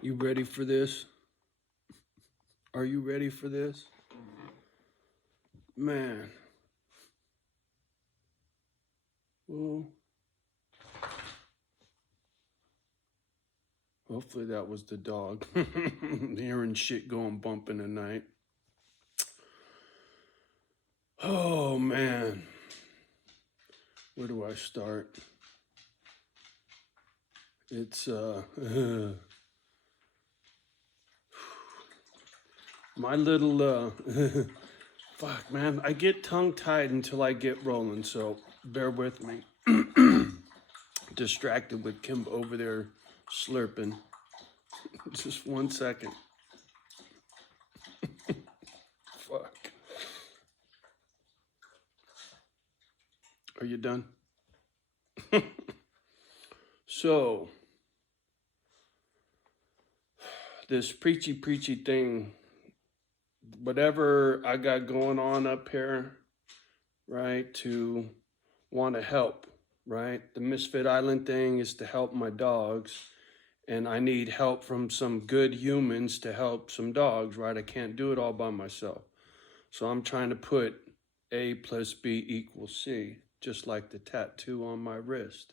You ready for this? Are you ready for this? Man. Well, hopefully that was the dog. Hearing shit going bump in the night. Oh, man. Where do I start? It's, my little, fuck, man. I get tongue-tied until I get rolling, so bear with me. Distracted with Kim over there slurping. Just 1 second. Fuck. Are you done? So, this preachy thing, whatever I got going on up here, right, to want to help, right? The Misfit Island thing is to help my dogs, and I need help from some good humans to help some dogs, right? I can't do it all by myself. So I'm trying to put A plus B equals C, just like the tattoo on my wrist.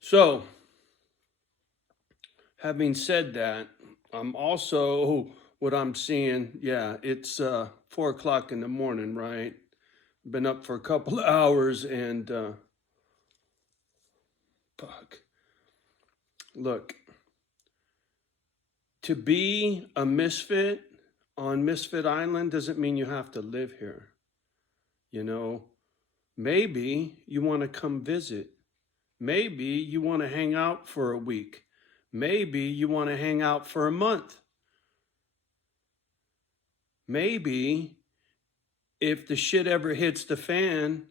So, having said that, I'm also, what I'm seeing, yeah, it's 4 o'clock in the morning, right? Been up for a couple of hours and fuck. Look, to be a misfit on Misfit Island doesn't mean you have to live here. You know, maybe you want to come visit. Maybe you want to hang out for a week. Maybe you want to hang out for a month. Maybe if the shit ever hits the fan,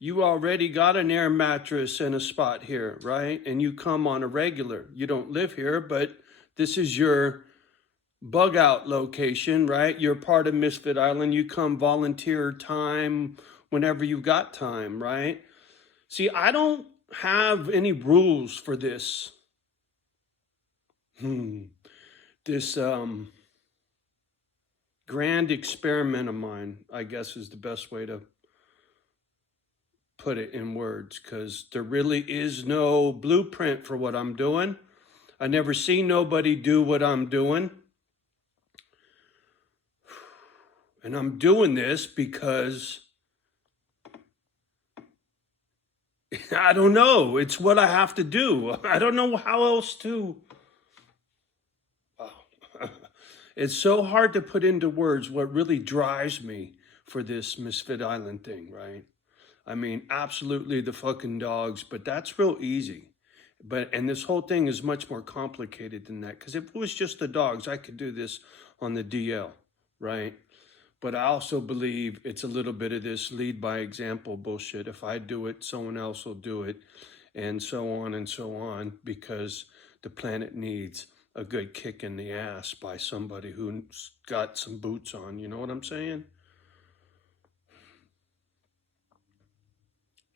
you already got an air mattress and a spot here, right? And you come on a regular. You don't live here, but this is your bug out location, right? You're part of Misfit Island. You come volunteer time whenever you got time, right? See, I don't have any rules for this. This grand experiment of mine, I guess, is the best way to put it in words, because there really is no blueprint for what I'm doing. I never see nobody do what I'm doing. And I'm doing this because I don't know. It's what I have to do. I don't know how else to. Oh. It's so hard to put into words what really drives me for this Misfit Island thing, right? I mean, absolutely the fucking dogs, but that's real easy. And this whole thing is much more complicated than that. Because if it was just the dogs, I could do this on the DL, right? But I also believe it's a little bit of this lead by example bullshit. If I do it, someone else will do it, and so on, because the planet needs a good kick in the ass by somebody who's got some boots on. You know what I'm saying?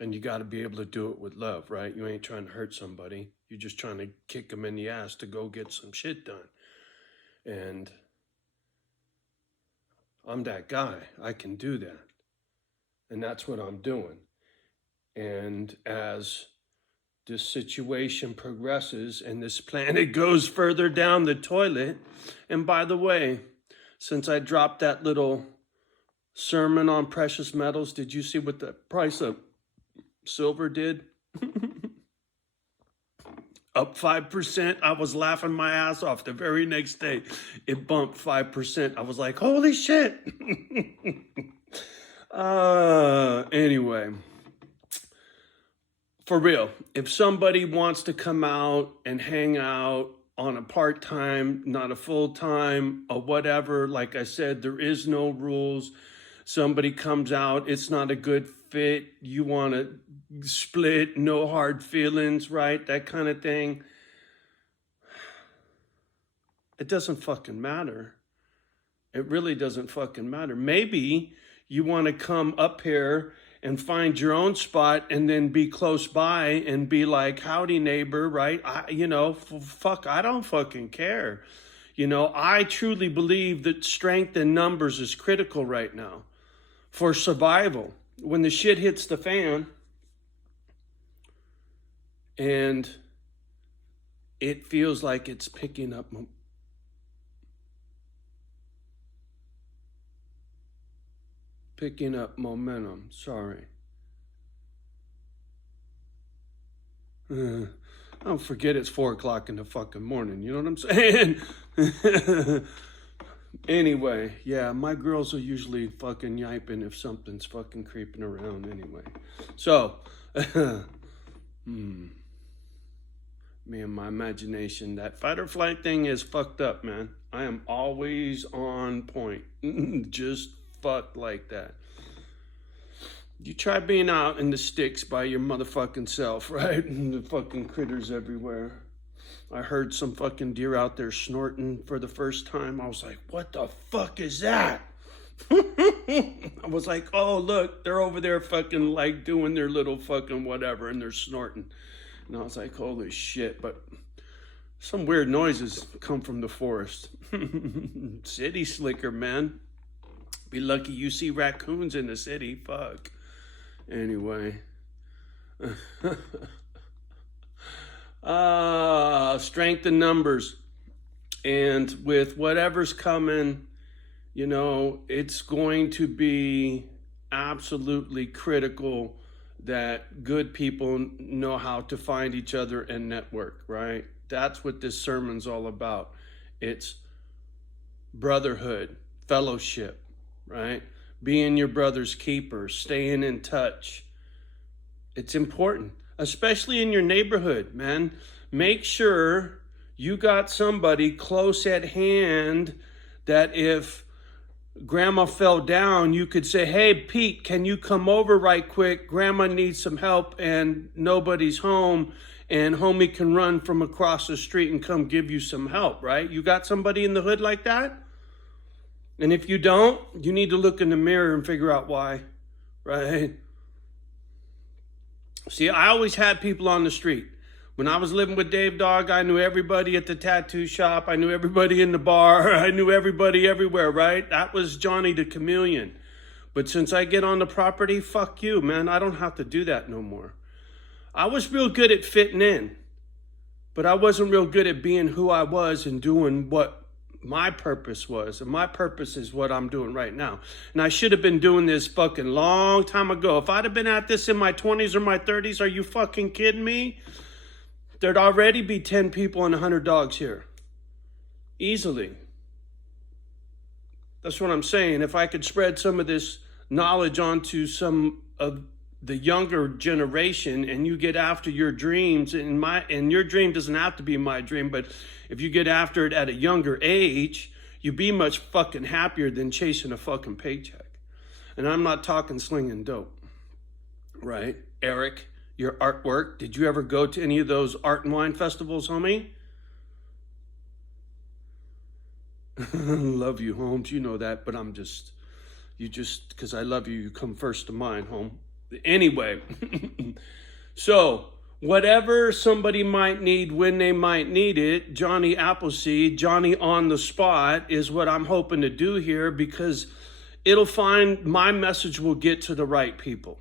And you got to be able to do it with love, right? You ain't trying to hurt somebody. You're just trying to kick them in the ass to go get some shit done. And I'm that guy. I can do that. And that's what I'm doing. And as this situation progresses and this planet goes further down the toilet, and by the way, since I dropped that little sermon on precious metals, did you see what the price of silver did? Up 5%. I was laughing my ass off. The very next day, it bumped 5%. I was like, holy shit. Anyway, for real, if somebody wants to come out and hang out on a part-time, not a full-time, or whatever, like I said, there is no rules. Somebody comes out, it's not a good fit, you want to split, no hard feelings, right? That kind of thing. It doesn't fucking matter. It really doesn't fucking matter. Maybe you want to come up here and find your own spot and then be close by and be like, howdy neighbor, right? Fuck, I don't fucking care. I truly believe that strength in numbers is critical right now for survival. When the shit hits the fan and it feels like it's picking up momentum. Sorry. Don't forget it's 4 o'clock in the fucking morning. You know what I'm saying? Anyway, yeah, my girls are usually fucking yiping if something's fucking creeping around anyway. So, me and my imagination, that fight or flight thing is fucked up, man. I am always on point. Just fucked like that. You try being out in the sticks by your motherfucking self, right? And the fucking critters everywhere. I heard some fucking deer out there snorting for the first time. I was like, what the fuck is that? I was like, oh, look, they're over there fucking like doing their little fucking whatever and they're snorting. And I was like, holy shit. But some weird noises come from the forest. City slicker, man. Be lucky you see raccoons in the city. Fuck. Anyway. Strength in numbers. And with whatever's coming, it's going to be absolutely critical that good people know how to find each other and network, right? That's what this sermon's all about. It's brotherhood, fellowship, right? Being your brother's keeper, staying in touch. It's important, especially in your neighborhood, man. Make sure you got somebody close at hand that if Grandma fell down, you could say, hey, Pete, can you come over right quick? Grandma needs some help and nobody's home, and homie can run from across the street and come give you some help, right? You got somebody in the hood like that? And if you don't, you need to look in the mirror and figure out why, right? See, I always had people on the street. When I was living with Dave Dog, I knew everybody at the tattoo shop. I knew everybody in the bar. I knew everybody everywhere, right? That was Johnny the Chameleon. But since I get on the property, fuck you, man. I don't have to do that no more. I was real good at fitting in, but I wasn't real good at being who I was and doing what my purpose was. And my purpose is what I'm doing right now. And I should have been doing this fucking long time ago. If I'd have been at this in my 20s or my 30s, are you fucking kidding me? There'd already be 10 people and 100 dogs here. Easily. That's what I'm saying. If I could spread some of this knowledge onto some of the younger generation and you get after your dreams, and your dream doesn't have to be my dream, but if you get after it at a younger age, you'd be much fucking happier than chasing a fucking paycheck. And I'm not talking slinging dope, right? Eric, your artwork, did you ever go to any of those art and wine festivals, homie? Love you, Holmes, you know that, but because I love you, you come first to mind, home. Anyway, so whatever somebody might need when they might need it, Johnny Appleseed, Johnny on the spot is what I'm hoping to do here, because my message will get to the right people.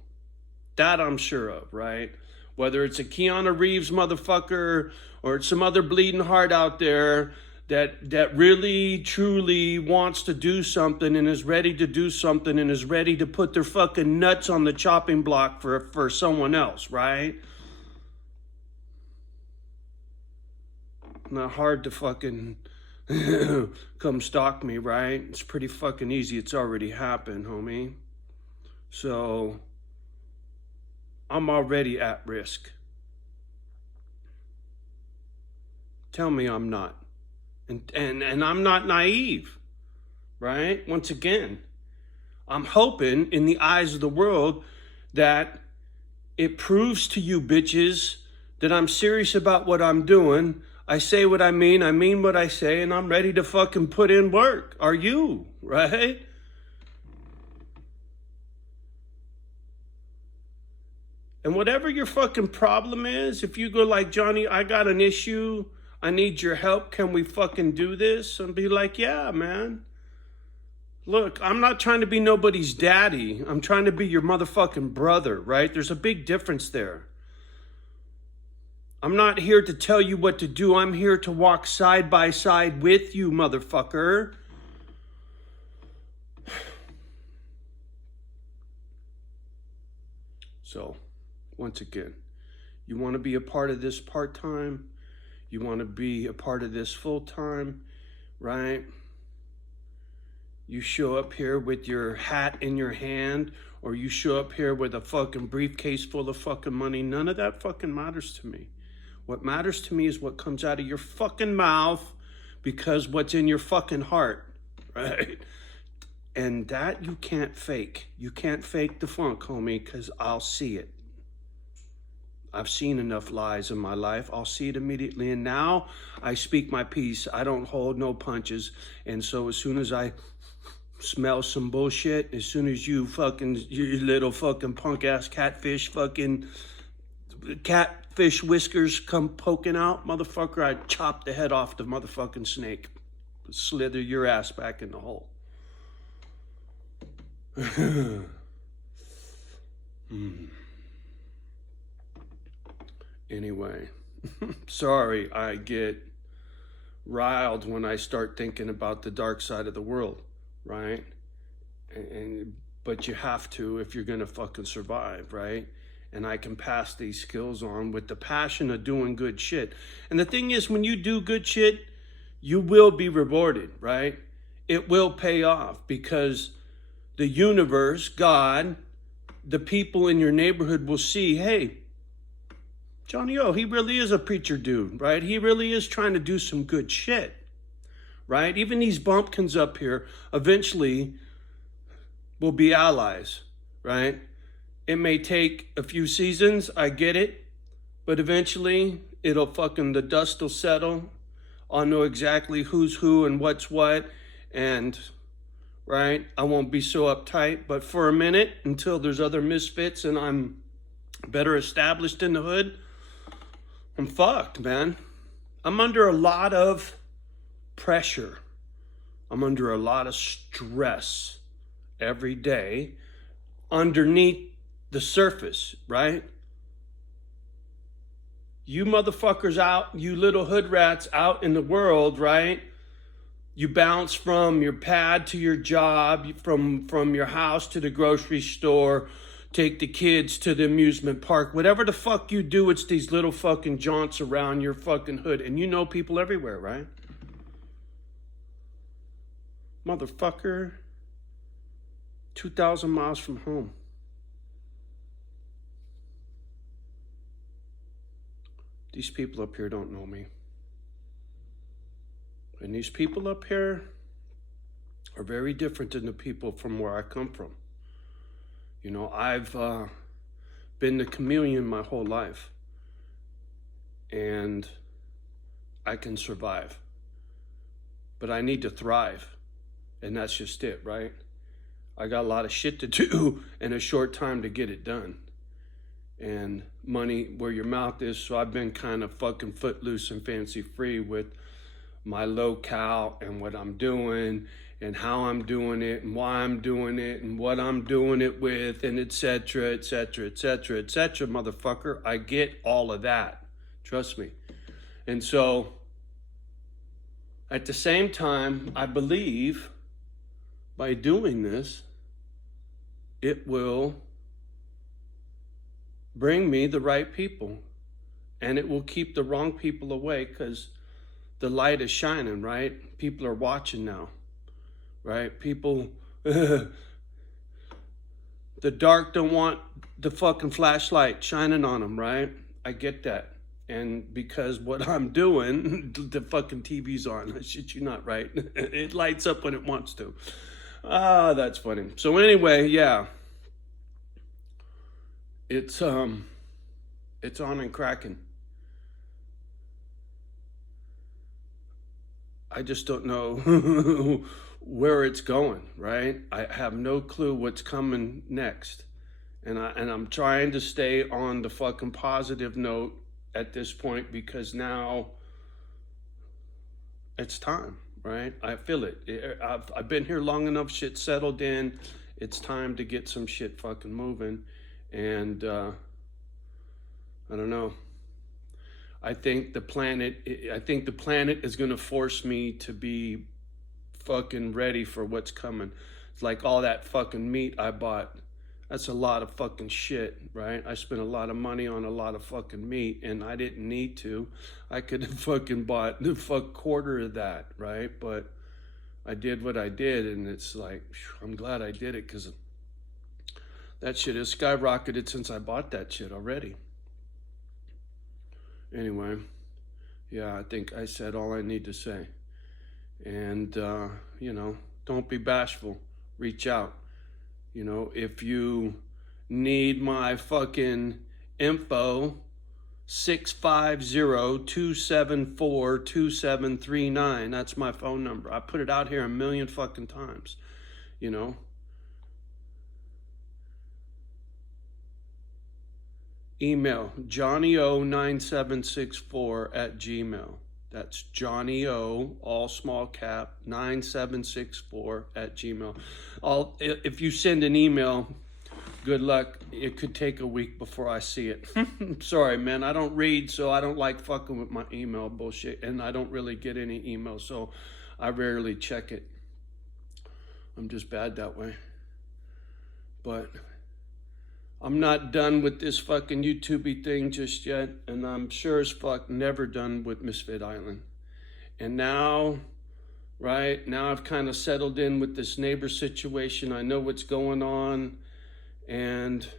That I'm sure of, right? Whether it's a Keanu Reeves motherfucker or it's some other bleeding heart out there that really, truly wants to do something and is ready to do something and is ready to put their fucking nuts on the chopping block for someone else, right? Not hard to fucking come stalk me, right? It's pretty fucking easy. It's already happened, homie. So I'm already at risk. Tell me I'm not. And I'm not naive, right? Once again, I'm hoping in the eyes of the world that it proves to you bitches that I'm serious about what I'm doing. I say what I mean what I say, and I'm ready to fucking put in work. Are you, right? And whatever your fucking problem is, if you go like, Johnny, I got an issue, I need your help, can we fucking do this? And be like, yeah, man. Look, I'm not trying to be nobody's daddy. I'm trying to be your motherfucking brother, right? There's a big difference there. I'm not here to tell you what to do. I'm here to walk side by side with you, motherfucker. So, once again, you want to be a part of this part-time? You want to be a part of this full-time, right? You show up here with your hat in your hand, or you show up here with a fucking briefcase full of fucking money. None of that fucking matters to me. What matters to me is what comes out of your fucking mouth, because what's in your fucking heart, right? And that you can't fake. You can't fake the funk, homie, because I'll see it. I've seen enough lies in my life. I'll see it immediately. And now I speak my piece. I don't hold no punches. And so as soon as I smell some bullshit, as soon as you little fucking punk ass catfish whiskers come poking out, motherfucker, I chop the head off the motherfucking snake. Slither your ass back in the hole. Anyway, sorry I get riled when I start thinking about the dark side of the world, right? But you have to if you're gonna fucking survive, right? And I can pass these skills on with the passion of doing good shit. And the thing is, when you do good shit, you will be rewarded, right? It will pay off, because the universe, God, the people in your neighborhood will see, hey, Johnny O, he really is a preacher dude, right? He really is trying to do some good shit, right? Even these bumpkins up here eventually will be allies, right? It may take a few seasons, I get it, but eventually the dust will settle. I'll know exactly who's who and what's what, and right, I won't be so uptight. But for a minute, until there's other misfits and I'm better established in the hood, I'm fucked, man. I'm under a lot of pressure. I'm under a lot of stress every day underneath the surface, right? You motherfuckers out, you little hood rats out in the world, right? You bounce from your pad to your job, from your house to the grocery store, take the kids to the amusement park. Whatever the fuck you do, it's these little fucking jaunts around your fucking hood. And you know people everywhere, right? Motherfucker, 2,000 miles from home. These people up here don't know me. And these people up here are very different than the people from where I come from. You know, I've been the chameleon my whole life, and I can survive, but I need to thrive, and that's just it, right? I got a lot of shit to do in a short time to get it done, and money where your mouth is, so I've been kind of fucking footloose and fancy free with my locale and what I'm doing and how I'm doing it and why I'm doing it and what I'm doing it with, and et cetera, et cetera, et cetera, et cetera, motherfucker. I get all of that. Trust me. And so at the same time, I believe by doing this, it will bring me the right people, and it will keep the wrong people away, because the light is shining, right? People are watching now. Right? People, the dark don't want the fucking flashlight shining on them, right? I get that. And because what I'm doing, the fucking TV's on. Shit, you not, right? It lights up when it wants to. Ah, that's funny. So anyway, yeah. It's on and cracking. I just don't know where it's going, right? I have no clue what's coming next. I'm trying to stay on the fucking positive note at this point, because now it's time, right? I feel it. I've been here long enough, shit settled in. It's time to get some shit fucking moving. And I don't know. I think the planet is going to force me to be fucking ready for what's coming. It's like all that fucking meat I bought. That's a lot of fucking shit, right? I spent a lot of money on a lot of fucking meat, and I didn't need to. I could have fucking bought the fuck quarter of that, right? But I did what I did, and it's like, I'm glad I did it, because that shit has skyrocketed since I bought that shit already. Anyway, yeah, I think I said all I need to say. And, you know, don't be bashful. Reach out. You know, if you need my fucking info, 650-274-2739. That's my phone number. I put it out here a million fucking times, you know. Email johnnyo9764@gmail. That's johnnyo, all small cap, 9764@gmail. If you send an email, good luck. It could take a week before I see it. Sorry, man. I don't read, so I don't like fucking with my email bullshit. And I don't really get any emails, so I rarely check it. I'm just bad that way. But I'm not done with this fucking YouTube thing just yet, and I'm sure as fuck never done with Misfit Island. And now, right, now I've kind of settled in with this neighbor situation. I know what's going on, and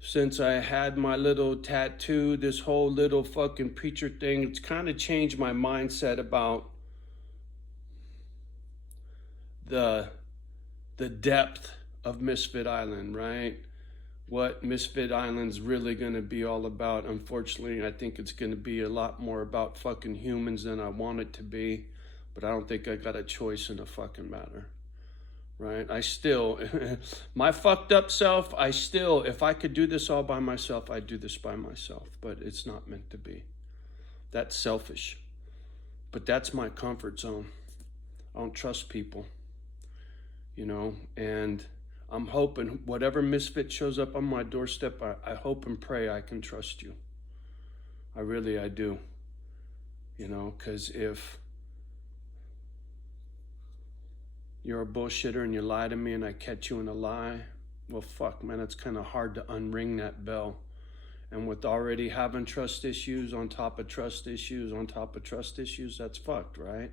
since I had my little tattoo, this whole little fucking preacher thing, it's kind of changed my mindset about the depth of Misfit Island, right? What Misfit Island's really going to be all about. Unfortunately, I think it's going to be a lot more about fucking humans than I want it to be, but I don't think I got a choice in the fucking matter, right? I still, my fucked up self, if I could do this all by myself, I'd do this by myself, but it's not meant to be. That's selfish, but that's my comfort zone. I don't trust people, you know, and I'm hoping whatever misfit shows up on my doorstep, I hope and pray I can trust you. I do. You know, because if you're a bullshitter and you lie to me and I catch you in a lie, well, fuck, man, it's kind of hard to unring that bell. And with already having trust issues on top of trust issues on top of trust issues, that's fucked, right?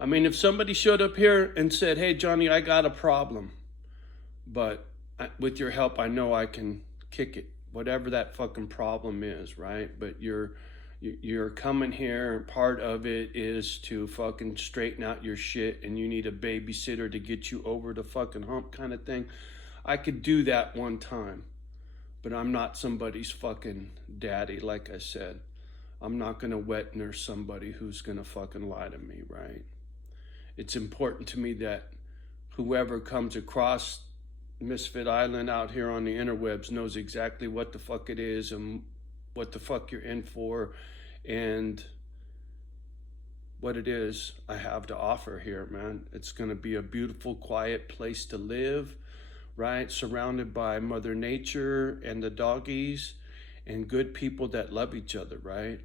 I mean, if somebody showed up here and said, hey, Johnny, I got a problem, but with your help, I know I can kick it, whatever that fucking problem is, right? But you're coming here, and part of it is to fucking straighten out your shit, and you need a babysitter to get you over the fucking hump kind of thing. I could do that one time, but I'm not somebody's fucking daddy, like I said. I'm not going to wet nurse somebody who's going to fucking lie to me, right? It's important to me that whoever comes across Misfit Island out here on the interwebs knows exactly what the fuck it is and what the fuck you're in for and what it is I have to offer here, man. It's going to be a beautiful, quiet place to live, right? Surrounded by Mother Nature and the doggies and good people that love each other, right?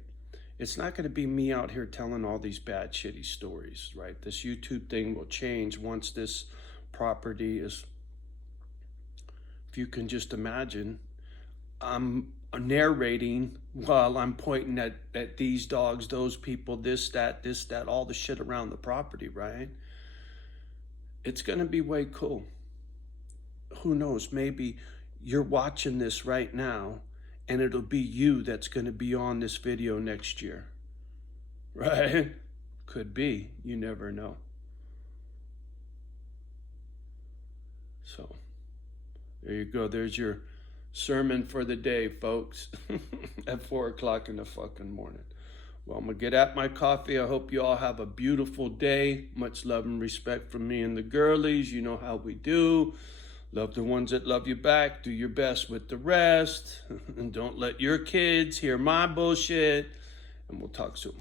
It's not going to be me out here telling all these bad, shitty stories, right? This YouTube thing will change once this property is, if you can just imagine, I'm narrating while I'm pointing at these dogs, those people, this, that, all the shit around the property, right? It's going to be way cool. Who knows? Maybe you're watching this right now, and it'll be you that's going to be on this video next year, right? Could be. You never know. So there you go. There's your sermon for the day, folks, at 4 o'clock in the fucking morning. Well, I'm going to get at my coffee. I hope you all have a beautiful day. Much love and respect from me and the girlies. You know how we do. Love the ones that love you back. Do your best with the rest. And don't let your kids hear my bullshit. And we'll talk soon.